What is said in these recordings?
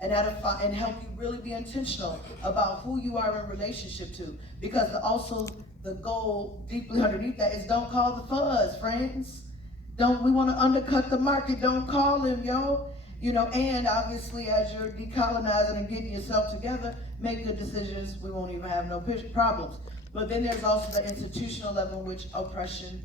and help you really be intentional about who you are in relationship to. Because also the goal deeply underneath that is don't call the fuzz, friends. We want to undercut the market. Don't call him, yo. And obviously as you're decolonizing and getting yourself together, make good decisions. We won't even have no problems. But then there's also the institutional level in which oppression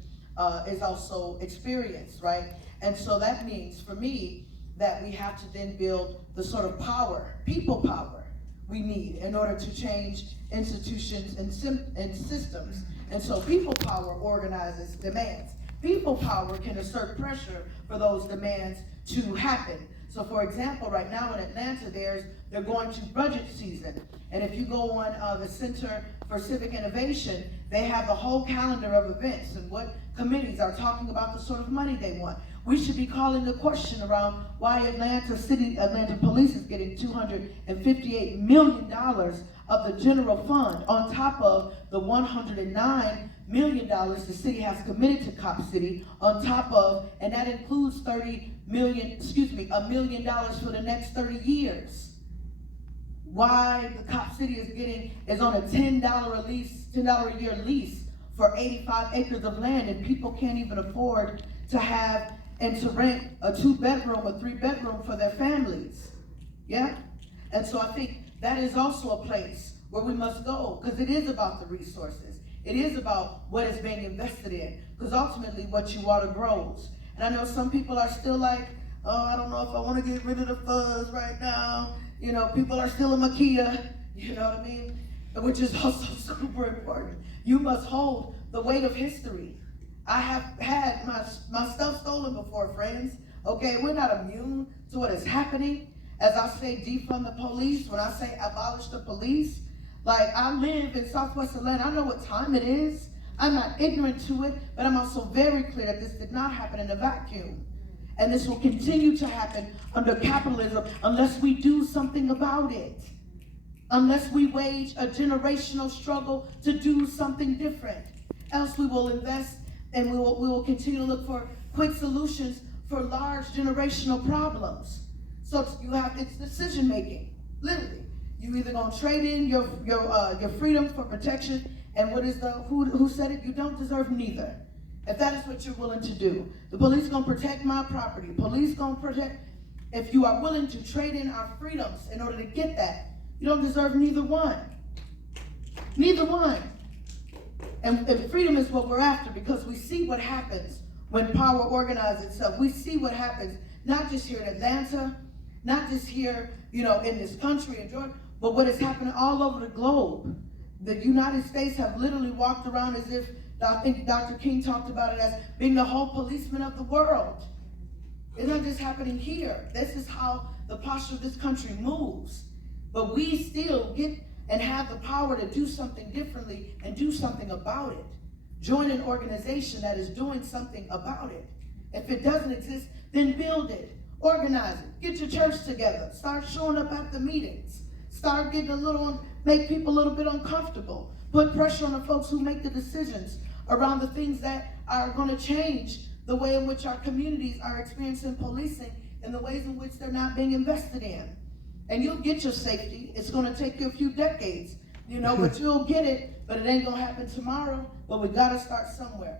is also experienced, right? And so that means, for me, that we have to then build the sort of power, people power, we need in order to change institutions and systems. And so people power organizes demands. People power can assert pressure for those demands to happen. So for example, right now in Atlanta, they're going to budget season. And if you go on the Center for Civic Innovation, they have the whole calendar of events and what committees are talking about the sort of money they want. We should be calling the question around why Atlanta Police is getting $258 million of the general fund on top of the $109 million the city has committed to Cop City on top of, and that includes $1 million for the next 30 years. Why the Cop City is on a $10 a year lease for 85 acres of land, and people can't even afford to have and to rent a 2-bedroom or 3-bedroom for their families. Yeah? And so I think that is also a place where we must go, because it is about the resources. It is about what is being invested in, because ultimately what you water grows. And I know some people are still like, oh, I don't know if I want to get rid of the fuzz right now. People are still in Makia, you know what I mean? Which is also super important. You must hold the weight of history. I have had my stuff stolen before, friends. Okay, we're not immune to what is happening. As I say, defund the police, when I say abolish the police, like I live in Southwest Atlanta, I know what time it is. I'm not ignorant to it, but I'm also very clear that this did not happen in a vacuum. And this will continue to happen under capitalism unless we do something about it. Unless we wage a generational struggle to do something different. Else we will invest and we will continue to look for quick solutions for large generational problems. So it's decision making, literally. You either gonna trade in your freedom for protection, and who said it? You don't deserve neither. If that is what you're willing to do. The police gonna protect my property. Police gonna protect. If you are willing to trade in our freedoms in order to get that, you don't deserve neither one. Neither one. And freedom is what we're after, because we see what happens when power organizes itself. We see what happens, not just here in Atlanta, not just here, in this country in Georgia, but what is happening all over the globe. The United States have literally walked around as if, I think Dr. King talked about it as being the whole policeman of the world. It's not just happening here. This is how the posture of this country moves. But we still get and have the power to do something differently and do something about it. Join an organization that is doing something about it. If it doesn't exist, then build it, organize it, get your church together, start showing up at the meetings, start getting make people a little bit uncomfortable, put pressure on the folks who make the decisions around the things that are going to change the way in which our communities are experiencing policing and the ways in which they're not being invested in. And you'll get your safety. It's going to take you a few decades, but you'll get it, but it ain't going to happen tomorrow. But we got to start somewhere.